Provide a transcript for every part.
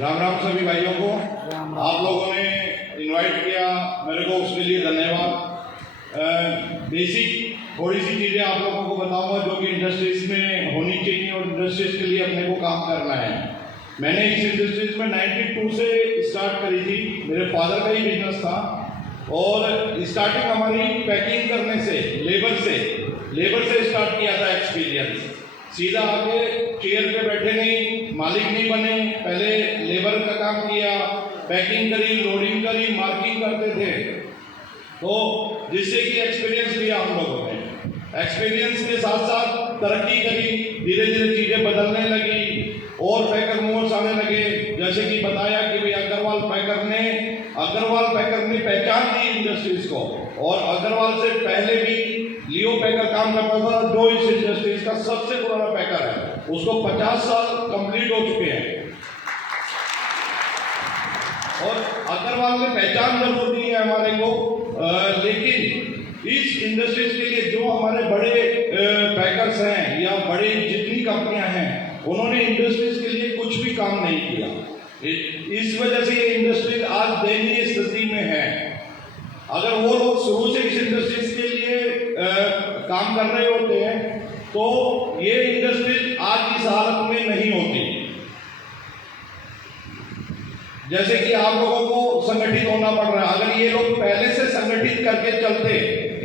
राम राम सभी भाइयों को। आप लोगों ने इनवाइट किया मेरे को, उसके लिए धन्यवाद। बेसिक थोड़ी सी चीज़ें आप लोगों को बताऊंगा जो कि इंडस्ट्रीज में होनी चाहिए और इंडस्ट्रीज के लिए अपने को काम करना है। मैंने इस इंडस्ट्रीज में 92 से स्टार्ट करी थी, मेरे फादर का ही बिजनेस था और स्टार्टिंग हमारी पैकिंग करने से लेबर से स्टार्ट किया था। एक्सपीरियंस सीधा आके चेयर पे बैठे नहीं, मालिक नहीं बने, पहले लेबर का काम किया, पैकिंग करी, लोडिंग करी, मार्किंग करते थे, तो जिससे कि एक्सपीरियंस लिया हम लोगों ने। एक्सपीरियंस के साथ साथ तरक्की करी, धीरे धीरे चीज़ें बदलने लगी और पैकर मूवर्स आने लगे। जैसे कि बताया कि भाई अग्रवाल पैकर ने पहचान दी इंडस्ट्रीज को, और अग्रवाल से पहले भी लियो पैकर काम करता था जो इस इंडस्ट्रीज का सबसे पुराना पैकर है, उसको 50 साल कंप्लीट हो चुके हैं। और अग्रवाल ने पहचान जरूर दी है हमारे को, लेकिन इस इंडस्ट्रीज के लिए जो हमारे बड़े पैकर्स हैं या बड़े जितनी कंपनियां हैं, उन्होंने इंडस्ट्रीज के लिए कुछ भी काम नहीं किया। इस वजह से ये इंडस्ट्रीज आज दयनीय स्थिति में है। अगर वो लोग शुरू से इस इंडस्ट्रीज के लिए काम कर रहे होते हैं तो ये इंडस्ट्रीज आज इस हालत में नहीं होती। जैसे कि आप लोगों को संगठित होना पड़ रहा है, अगर ये लोग पहले से संगठित करके चलते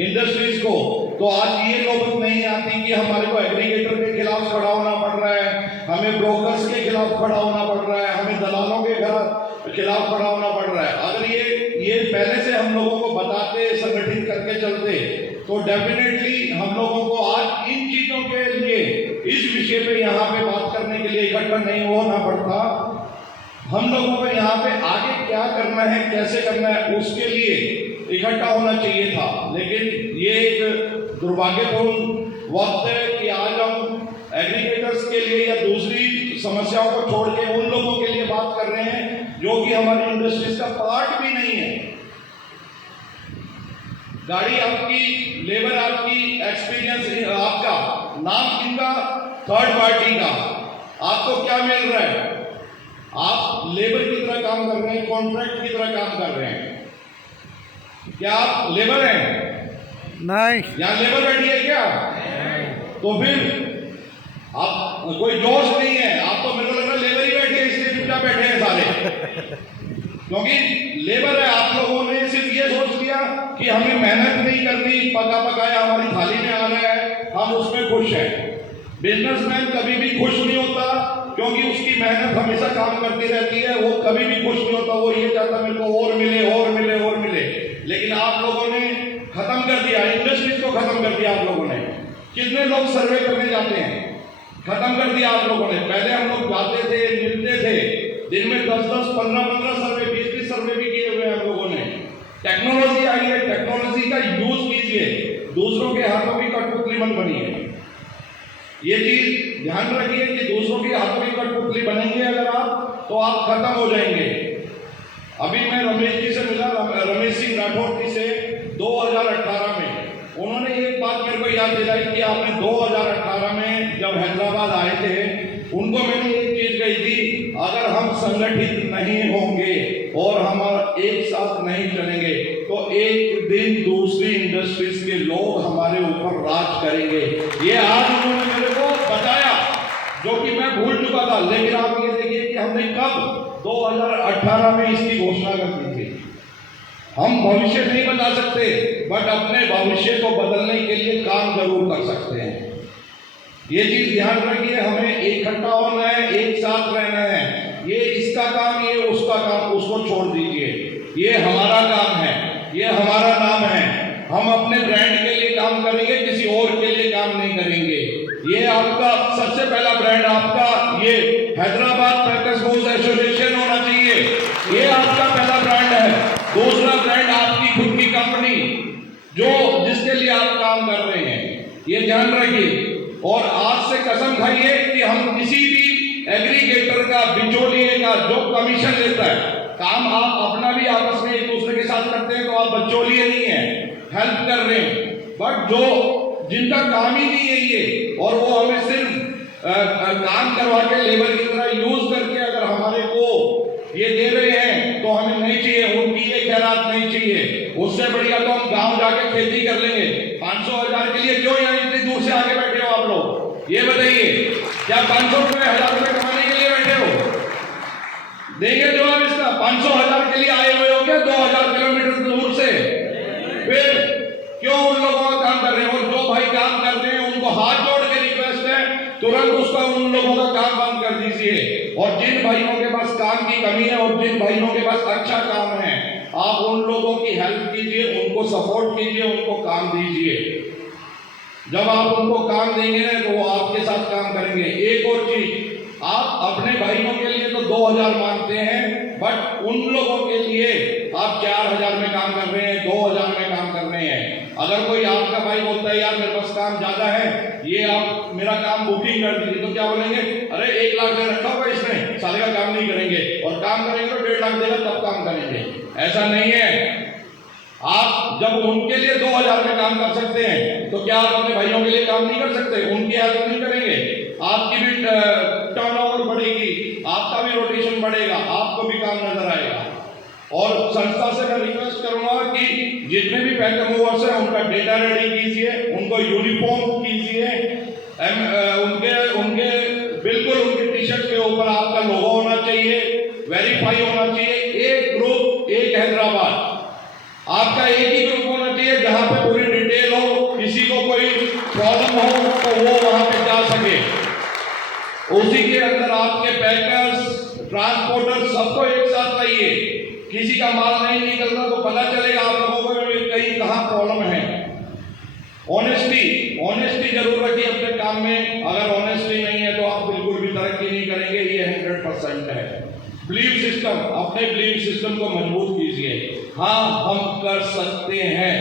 इंडस्ट्रीज को तो आज ये नौबत नहीं आती कि हमारे को एग्रीगेटर के खिलाफ खड़ा होना पड़ रहा है, हमें ब्रोकर्स के खिलाफ खड़ा होना पड़ रहा है, हमें दलालों के खिलाफ खड़ा होना पड़ रहा है। अगर ये पहले से हम लोगों को बताते, संगठित करके चलते तो डेफिनेटली हम लोगों को आज इन चीजों के लिए इस विषय पे यहाँ पे बात करने के लिए इकट्ठा नहीं होना पड़ता। हम लोगों को यहाँ पे आगे क्या करना है, कैसे करना है, उसके लिए इकट्ठा होना चाहिए था। लेकिन ये एक दुर्भाग्यपूर्ण वक्त है कि आज हम एग्रीगेटर्स के लिए या दूसरी समस्याओं को छोड़ के उन लोगों के लिए बात कर रहे हैं जो कि हमारी इंडस्ट्रीज का पार्ट भी नहीं है। गाड़ी आपकी, लेबर आपकी, एक्सपीरियंस आपका, नाम किनका, थर्ड पार्टी का। आपको क्या मिल रहा है? आप लेबर की तरह काम कर रहे हैं, कॉन्ट्रैक्ट की तरह काम कर रहे हैं। क्या आप लेबर हैं? नहीं। यहाँ लेबर बैठी है क्या? तो फिर आप कोई जोश नहीं है। आप तो मेरे को लग रहा है लेबर ही बैठी है, इसलिए चुपचाप बैठे हैं सारे। क्योंकि लेबर है, आप लोगों ने सिर्फ ये सोच लिया कि हमें मेहनत नहीं करनी, पका पकाया हमारी थाली में आ रहा है, हम उसमें खुश हैं। बिजनेसमैन कभी भी खुश नहीं होता, क्योंकि उसकी मेहनत हमेशा काम करती रहती है, वो कभी भी खुश नहीं होता। वो ये चाहता मेरे को और मिले और मिले और मिले। लेकिन आप लोगों ने खत्म कर दिया, इंडस्ट्रीज को खत्म कर दिया आप लोगों ने। कितने लोग सर्वे करने जाते हैं? खत्म कर दिया आप लोगों ने। पहले हम लोग जाते थे, मिलते थे, दिन में 10-10, 15-15 सर्वे, 20-20 सर्वे भी किए हुए हैं हम लोगों ने। टेक्नोलॉजी आई है, टेक्नोलॉजी का यूज कीजिए, दूसरों के हाथों की कठपुतली मत बनिए। ये चीज ध्यान रखिए कि दूसरों के हाथों की कठपुतली बनेंगे अगर आप, तो आप खत्म हो जाएंगे। अभी मैं रमेश जी से मिला, रमेश सिंह राठौर जी से 2018 में। उन्होंने एक बात मेरे को याद दिलाई कि आपने 2018 में जब हैदराबाद आए थे, उनको मैंने एक चीज कही थी, अगर हम संगठित नहीं होंगे और हम एक साथ नहीं चलेंगे तो एक दिन दूसरी इंडस्ट्रीज के लोग हमारे ऊपर राज करेंगे। ये आज उन्होंने मेरे को बताया, जो कि मैं भूल चुका था। लेकिन आप ये देखिए कि हमने कब 2018 में इसकी घोषणा कर दी थी। हम भविष्य नहीं बता सकते, बट अपने भविष्य को बदलने के लिए काम जरूर कर सकते हैं। ये चीज ध्यान रखिए, हमें इकट्ठा होना है, एक साथ रहना है। ये इसका काम, ये उसका काम, उसको छोड़ दीजिए। ये हमारा काम है, ये हमारा नाम है। हम अपने ब्रांड के लिए काम करेंगे, किसी और के लिए काम नहीं करेंगे। ये आपका सबसे पहला ब्रांड, आपका ये हैदराबाद पैकर्स हाउस एसोसिएशन होना चाहिए। ये आपका पहला ब्रांड है। दूसरा ब्रांड आपकी खुद की कंपनी, जो जिसके लिए आप काम कर रहे हैं, ये ध्यान रखिए। और आज से कसम खाइए कि हम किसी भी एग्रीगेटर का, बिचौलिए का जो कमीशन लेता है, काम आप अपना भी आपस में एक दूसरे के साथ करते हैं, तो आप बिचौलिए नहीं है, हेल्प कर रहे हैं। बट जो जिनका काम ही नहीं है ये, और वो हमें सिर्फ काम करवा के लेबर की तरह यूज करके अगर हमारे को ये दे रहे हैं तो हमें नहीं चाहिए, उनकी ये खैरात नहीं चाहिए। उससे बढ़िया तो हम गांव जाके खेती कर लेंगे। 500,000 के लिए क्यों यहाँ इतनी दूर से आके बैठे हो आप लोग, ये बताइए? क्या 500 रुपए 1000 रुपए कमाने के लिए बैठे हो? देंगे जवाब इसका? 500,000 के लिए आए हुए हो क्या 2000 किलोमीटर दूर से? फिर क्यों उन लोगों का काम कर रहे हैं? और जो भाई काम करते हैं उनको हाथ जोड़ के रिक्वेस्ट है, तुरंत उसका उन लोगों का काम बंद कर दीजिए। और जिन भाइयों के पास काम की कमी है और जिन भाइयों के पास अच्छा काम है, आप उन लोगों की हेल्प कीजिए, उनको सपोर्ट कीजिए, उनको काम दीजिए। जब आप उनको काम देंगे ना तो वो आपके साथ काम करेंगे। एक और चीज, आप अपने भाइयों के लिए तो 2000 मांगते हैं, बट उन लोगों के लिए आप 4000 में काम कर रहे हैं, 2000 में काम कर रहे हैं। अगर कोई आपका भाई बोलता है यार मेरे पास काम ज्यादा है, ये आप मेरा काम बुकिंग कर दीजिए, तो क्या बोलेंगे? अरे 1 लाख में रखा होगा इसने, साले का काम नहीं करेंगे, और काम करेंगे तो 1.5 लाख देगा तब काम करेंगे। ऐसा नहीं है। आप जब उनके लिए 2000 में काम कर सकते हैं तो क्या आप अपने भाइयों के लिए काम नहीं कर सकते? उनकी हेल्प नहीं करेंगे? आपकी भी टर्नओवर बढ़ेगी, आपका भी रोटेशन बढ़ेगा, आपको भी काम नजर आएगा। और संस्था से मैं रिक्वेस्ट करूंगा कि जितने भी बैंक मूवर्स हैं उनका डेटा रेडी कीजिए, उनको यूनिफॉर्म कीजिए, उनके बिल्कुल उनकी टी शर्ट के ऊपर आपका लोगो होना चाहिए, वेरीफाई होना चाहिए। एक ग्रुप एक हैदराबाद, आपका एक ही ग्रुप होना चाहिए जहां पे पूरी डिटेल हो, किसी को कोई प्रॉब्लम हो तो वो वहां पे जा सके। उसी के अंदर आपके पैकर्स, ट्रांसपोर्टर सबको एक साथ लाइए। किसी का माल नहीं निकलता तो पता चलेगा आप लोगों को कहीं कहां प्रॉब्लम है। ऑनेस्टी जरूर रखिए अपने काम में। अगर ऑनेस्टी नहीं है तो आप बिल्कुल भी तरक्की नहीं करेंगे, ये 100% है। बिलीव सिस्टम, अपने बिलीव सिस्टम को मजबूत कीजिए। हाँ, हम कर सकते हैं।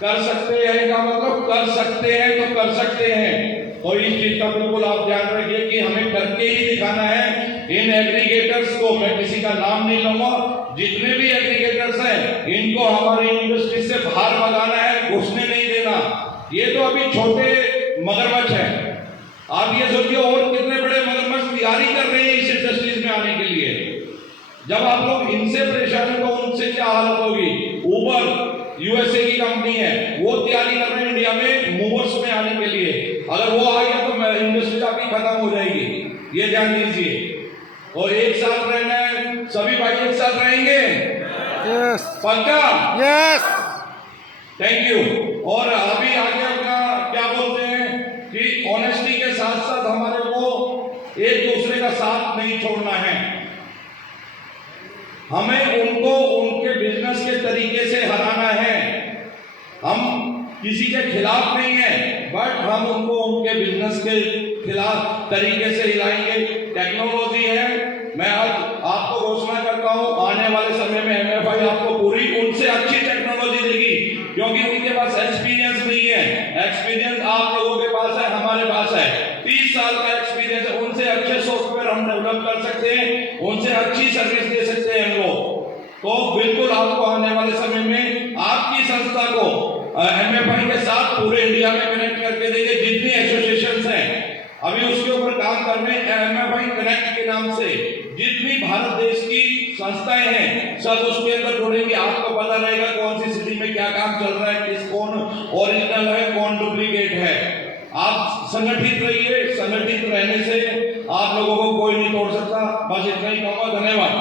कर सकते हैं का मतलब कर सकते हैं तो कर सकते हैं। तो इस चीज का बिल्कुल आप ध्यान रखिए कि हमें करके ही दिखाना है। इन एग्रीगेटर्स को, मैं किसी का नाम नहीं लूंगा, जितने भी एग्रीगेटर्स हैं इनको हमारी इंडस्ट्री से बाहर भगाना है, घुसने नहीं देना। ये तो अभी छोटे मगरमच्छ हैं, आप ये सोचिए और कितने बड़े मगरमच्छ तैयारी कर रहे हैं इस इंडस्ट्रीज में आने के लिए। जब आप लोग इनसे परेशान हैं तो उनसे क्या हालत होगी? ऊबर यूएसए की कंपनी है, वो तैयारी कर रहे हैं इंडिया में मूवर्स में आने के लिए। अगर वो आ गया तो इंडस्ट्री आपकी खत्म हो जाएगी, ये ध्यान दीजिए। और एक साथ रहना है, सभी भाई एक साथ रहेंगे? यस। पक्का? यस। Thank you. और अभी आगे अपना क्या बोलते हैं कि ऑनेस्टी के साथ साथ हमारे को एक दूसरे का साथ नहीं छोड़ना है। हमें उनको उनके बिजनेस के तरीके से हराना है। हम किसी के खिलाफ नहीं है, बट हम उनको उनके बिजनेस के खिलाफ तरीके से हिलाएंगे। टेक्नोलॉजी है, मैं आज आपको घोषणा करता हूं आने वाले समय में MFI आपको पूरी उनसे अच्छी टेक्नोलॉजी देगी, क्योंकि उनके पास एक्सपीरियंस नहीं है। एक्सपीरियंस आप लोगों के पास है, हमारे पास है। 30 साल का एक्सपीरियंस है। उनसे अच्छे सॉफ्टवेयर हम डेवलप कर सकते हैं, उनसे अच्छी सर्विस दे सकते हैं हम लोग। तो बिल्कुल आपको आने वाले समय में आपकी संस्था को MFI के साथ पूरे इंडिया में कनेक्ट करके देंगे। जितनी एसोसिएशंस हैं अभी उसके ऊपर काम कर रहे हैं, MFI कनेक्ट के नाम से जितनी भारत देश की संस्थाएं हैं सब उसके अंदर जुड़ेंगे। आपको पता रहेगा कौन सी सिटी में क्या काम चल रहा है, कौन ओरिजिनल है, कौन डुप्लीकेट है। आप संगठित रहिए, संगठित रहने से आप लोगों को कोई नहीं तोड़ सकता। बस इतना ही कहूंगा। धन्यवाद।